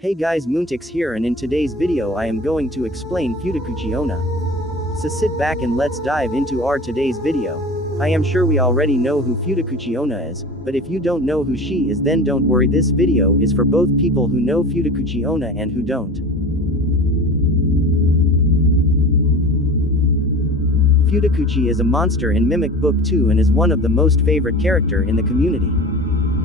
Hey guys, Moontix here, and in today's video I am going to explain Futakuchi onna. So sit back and let's dive into our today's video. I am sure we already know who Futakuchi onna is, but if you don't know who she is, then don't worry, this video is for both people who know Futakuchi onna and who don't. Futakuchi is a monster in Mimic Book 2 and is one of the most favorite character in the community.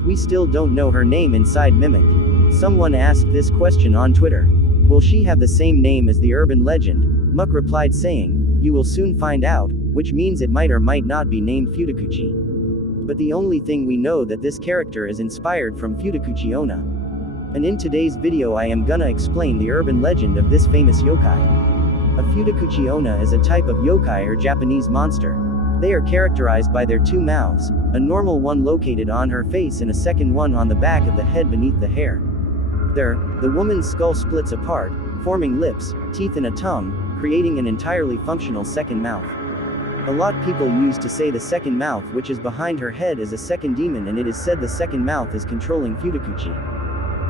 We still don't know her name inside Mimic. Someone asked this question on Twitter. Will she have the same name as the urban legend? Muck replied saying, "You will soon find out," which means it might or might not be named Futakuchi. But the only thing we know that this character is inspired from Futakuchi onna. And in today's video I am gonna explain the urban legend of this famous yokai. A Futakuchi onna is a type of yokai or Japanese monster. They are characterized by their two mouths, a normal one located on her face and a second one on the back of the head beneath the hair. There, the woman's skull splits apart, forming lips, teeth and a tongue, creating an entirely functional second mouth. A lot people use to say the second mouth which is behind her head is a second demon, and it is said the second mouth is controlling Futakuchi.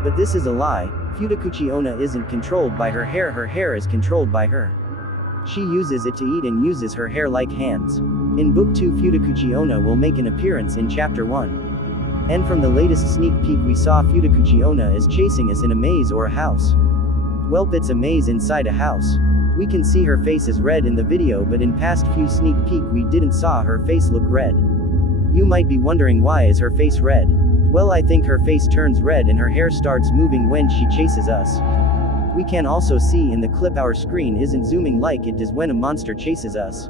But this is a lie. Futakuchi onna isn't controlled by her hair is controlled by her. She uses it to eat and uses her hair like hands. In Book 2 Futakuchi onna will make an appearance in Chapter 1. And from the latest sneak peek we saw Futakuchi onna is chasing us in a maze or a house. Welp, it's a maze inside a house. We can see her face is red in the video, but in past few sneak peek we didn't saw her face look red. You might be wondering, why is her face red? Well, I think her face turns red and her hair starts moving when she chases us. We can also see in the clip our screen isn't zooming like it does when a monster chases us.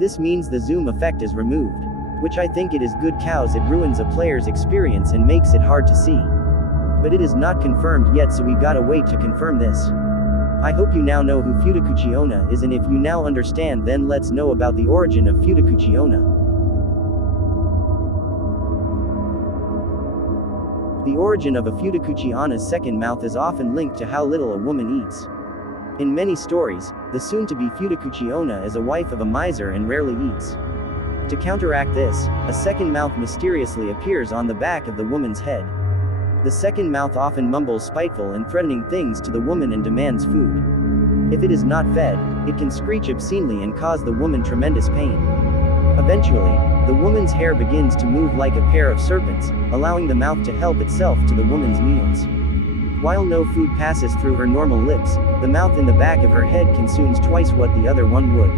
This means the zoom effect is removed. Which I think it is good, cause it ruins a player's experience and makes it hard to see. But it is not confirmed yet, so we gotta wait to confirm this. I hope you now know who Futakuchi onna is, and if you now understand, then let's know about the origin of Futakuchi onna. The origin of a Futakuchi onna's second mouth is often linked to how little a woman eats. In many stories, the soon-to-be Futakuchi onna is a wife of a miser and rarely eats. To counteract this, a second mouth mysteriously appears on the back of the woman's head. The second mouth often mumbles spiteful and threatening things to the woman and demands food. If it is not fed, it can screech obscenely and cause the woman tremendous pain. Eventually, the woman's hair begins to move like a pair of serpents, allowing the mouth to help itself to the woman's meals. While no food passes through her normal lips, the mouth in the back of her head consumes twice what the other one would.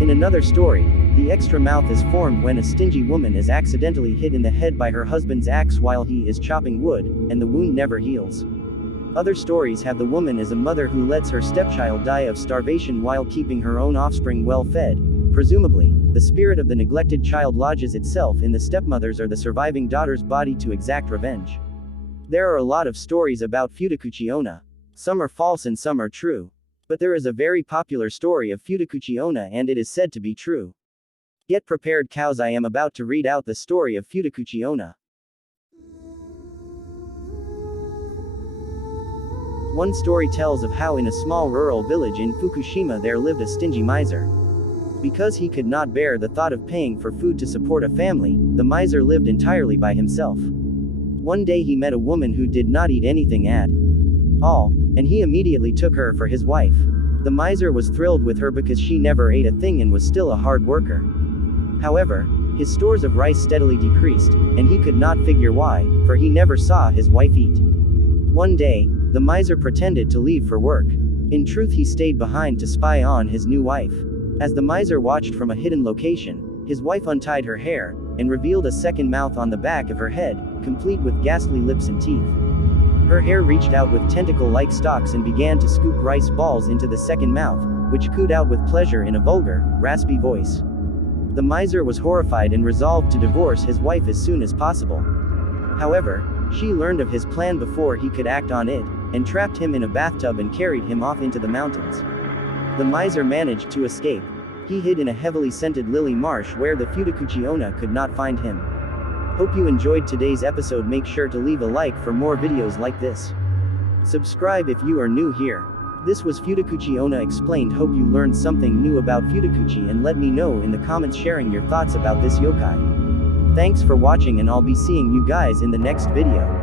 In another story, the extra mouth is formed when a stingy woman is accidentally hit in the head by her husband's axe while he is chopping wood, and the wound never heals. Other stories have the woman as a mother who lets her stepchild die of starvation while keeping her own offspring well fed. Presumably, the spirit of the neglected child lodges itself in the stepmother's or the surviving daughter's body to exact revenge. There are a lot of stories about Futakuchi onna. Some are false and some are true. But there is a very popular story of Futakuchi onna, and it is said to be true. Get prepared, cows, I am about to read out the story of Futakuchi onna. One story tells of how in a small rural village in Fukushima there lived a stingy miser. Because he could not bear the thought of paying for food to support a family, the miser lived entirely by himself. One day he met a woman who did not eat anything at all, and he immediately took her for his wife. The miser was thrilled with her because she never ate a thing and was still a hard worker. However, his stores of rice steadily decreased, and he could not figure why, for he never saw his wife eat. One day, the miser pretended to leave for work. In truth, he stayed behind to spy on his new wife. As the miser watched from a hidden location, his wife untied her hair, and revealed a second mouth on the back of her head, complete with ghastly lips and teeth. Her hair reached out with tentacle-like stalks and began to scoop rice balls into the second mouth, which cooed out with pleasure in a vulgar, raspy voice. The miser was horrified and resolved to divorce his wife as soon as possible. However, she learned of his plan before he could act on it, and trapped him in a bathtub and carried him off into the mountains. The miser managed to escape. He hid in a heavily scented lily marsh where the Futakuchi onna could not find him. Hope you enjoyed today's episode. Make sure to leave a like for more videos like this. Subscribe if you are new here. This was Futakuchi onna explained. Hope you learned something new about Futakuchi, and let me know in the comments sharing your thoughts about this yokai. Thanks for watching, and I'll be seeing you guys in the next video.